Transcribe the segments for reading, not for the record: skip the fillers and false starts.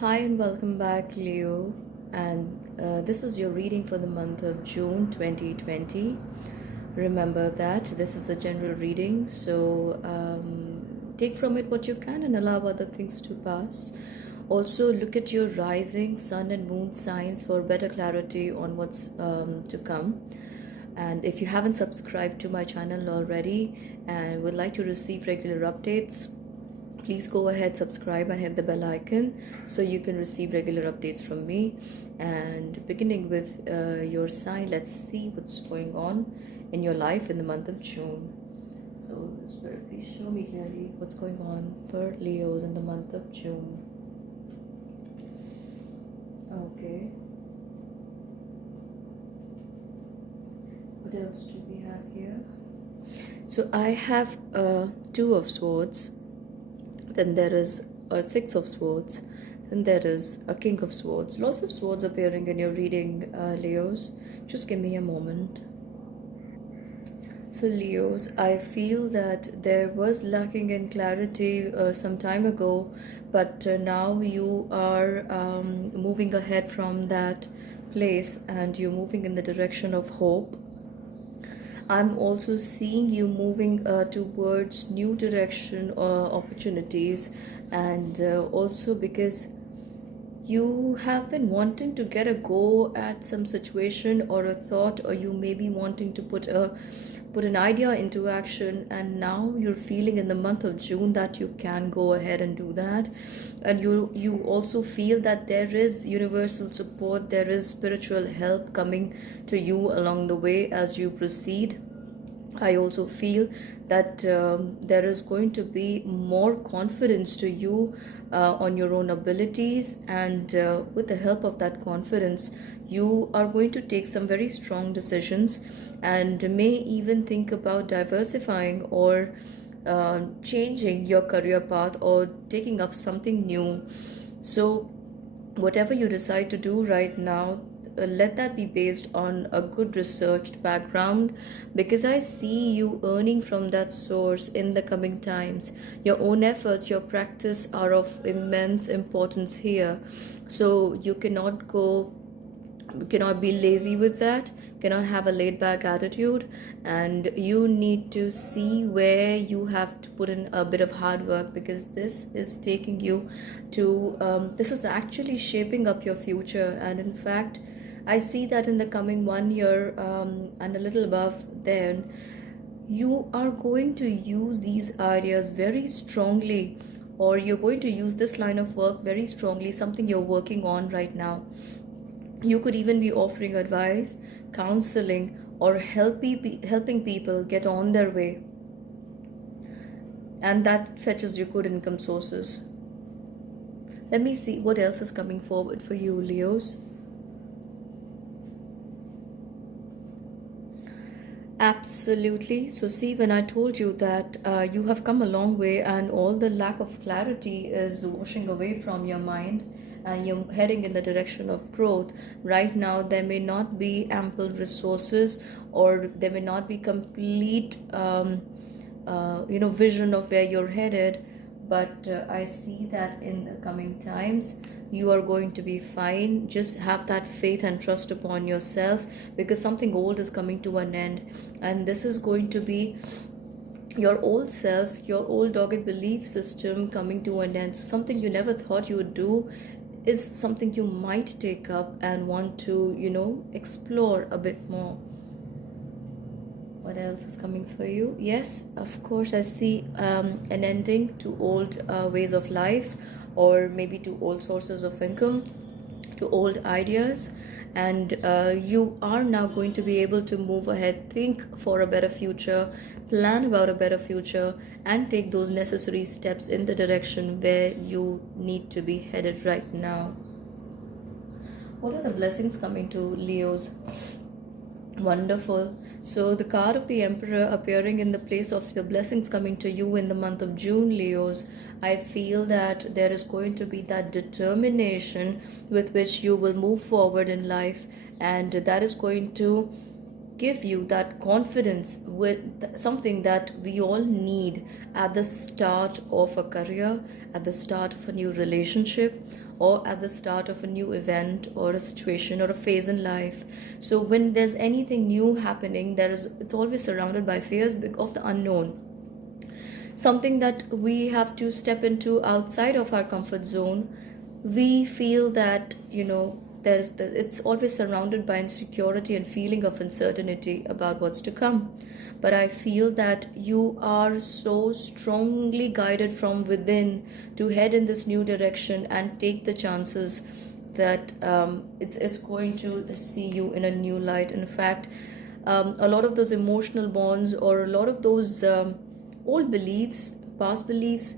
Hi and welcome back, Leo. And this is your reading for the month of June 2020. Remember that this is a general reading, so take from it what you can and allow other things to pass. Also, look at your rising sun and moon signs for better clarity on what's to come. And if you haven't subscribed to my channel already and would like to receive regular updates, please go ahead, subscribe and hit the bell icon so you can receive regular updates from me. And beginning with your sign, let's see what's going on in your life in the month of June. So Spirit, please show me clearly what's going on for Leos in the month of June. Okay, what else do we have here? So I have Two of Swords, then there is a Six of Swords, then there is a King of Swords. Lots of swords appearing in your reading, Leos. Just give me a moment. So Leos, I feel that there was lacking in clarity some time ago, but now you are moving ahead from that place and you're moving in the direction of hope. I'm also seeing you moving towards new direction opportunities, and also because you have been wanting to get a go at some situation or a thought, or you may be wanting to put an idea into action, and now you're feeling in the month of June that you can go ahead and do that. And you also feel that there is universal support, there is spiritual help coming to you along the way as you proceed. I also feel that there is going to be more confidence to you on your own abilities, and with the help of that confidence, you are going to take some very strong decisions and may even think about diversifying or changing your career path or taking up something new. So, whatever you decide to do right now, let that be based on a good researched background, because I see you earning from that source in the coming times. Your own efforts, your practice are of immense importance here. So you cannot be lazy with that, cannot have a laid back attitude, and you need to see where you have to put in a bit of hard work, because this is taking you to this is actually shaping up your future. And in fact, I see that in the coming 1 year and a little above, then you are going to use these ideas very strongly, or you're going to use this line of work very strongly, something you're working on right now. You could even be offering advice, counseling, or helping people get on their way. And that fetches you good income sources. Let me see what else is coming forward for you, Leos. Absolutely. So, see, when I told you that you have come a long way and all the lack of clarity is washing away from your mind and you're heading in the direction of growth, right now there may not be ample resources, or there may not be complete, vision of where you're headed. But I see that in the coming times, you are going to be fine. Just have that faith and trust upon yourself, because something old is coming to an end, and this is going to be your old self, your old dogged belief system coming to an end. So something you never thought you would do is something you might take up and want to explore a bit more. What else is coming for you? Yes, of course, I see an ending to old ways of life, or maybe to old sources of income, to old ideas. And you are now going to be able to move ahead, think for a better future, plan about a better future, and take those necessary steps in the direction where you need to be headed right now. What are the blessings coming to Leos? Wonderful. So, the card of the Emperor appearing in the place of the blessings coming to you in the month of June, Leos. I feel that there is going to be that determination with which you will move forward in life, and that is going to give you that confidence, with something that we all need at the start of a career, at the start of a new relationship, or at the start of a new event or a situation or a phase in life. So when there's anything new happening, it's always surrounded by fears of the unknown, something that we have to step into outside of our comfort zone. We feel that, it's always surrounded by insecurity and feeling of uncertainty about what's to come. But I feel that you are so strongly guided from within to head in this new direction and take the chances that it's going to see you in a new light. In fact, a lot of those emotional bonds or a lot of those old beliefs, past beliefs,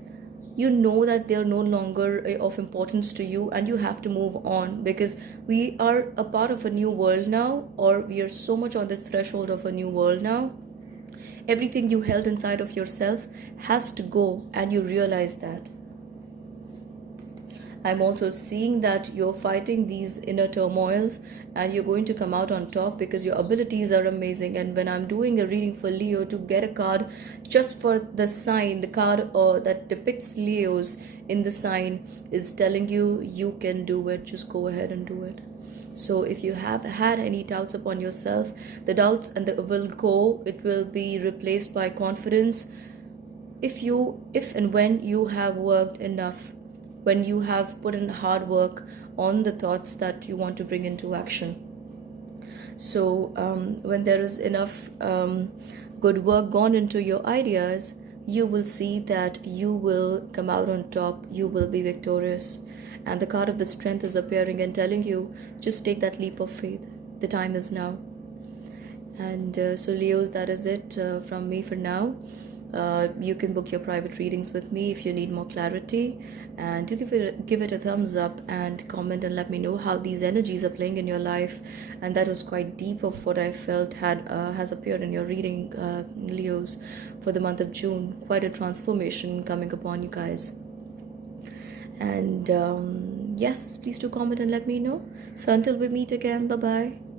you know that they are no longer of importance to you, and you have to move on, because we are a part of a new world now, or we are so much on the threshold of a new world now. Everything you held inside of yourself has to go, and you realize that. I'm also seeing that you're fighting these inner turmoils and you're going to come out on top because your abilities are amazing. And when I'm doing a reading for Leo, to get a card just for the sign, the card that depicts Leos in the sign is telling you you can do it. Just go ahead and do it. So if you have had any doubts upon yourself, the doubts will go. It will be replaced by confidence. If and when you have worked enough, when you have put in hard work on the thoughts that you want to bring into action. So when there is enough good work gone into your ideas, you will see that you will come out on top, you will be victorious. And the card of the strength is appearing and telling you, just take that leap of faith. The time is now. And so Leos, that is it from me for now. You can book your private readings with me if you need more clarity, and do give it a thumbs up and comment and let me know how these energies are playing in your life. And that was quite deep of what I felt has appeared in your reading, Leos, for the month of June. Quite a transformation coming upon you guys. And yes, please do comment and let me know. So until we meet again, bye bye.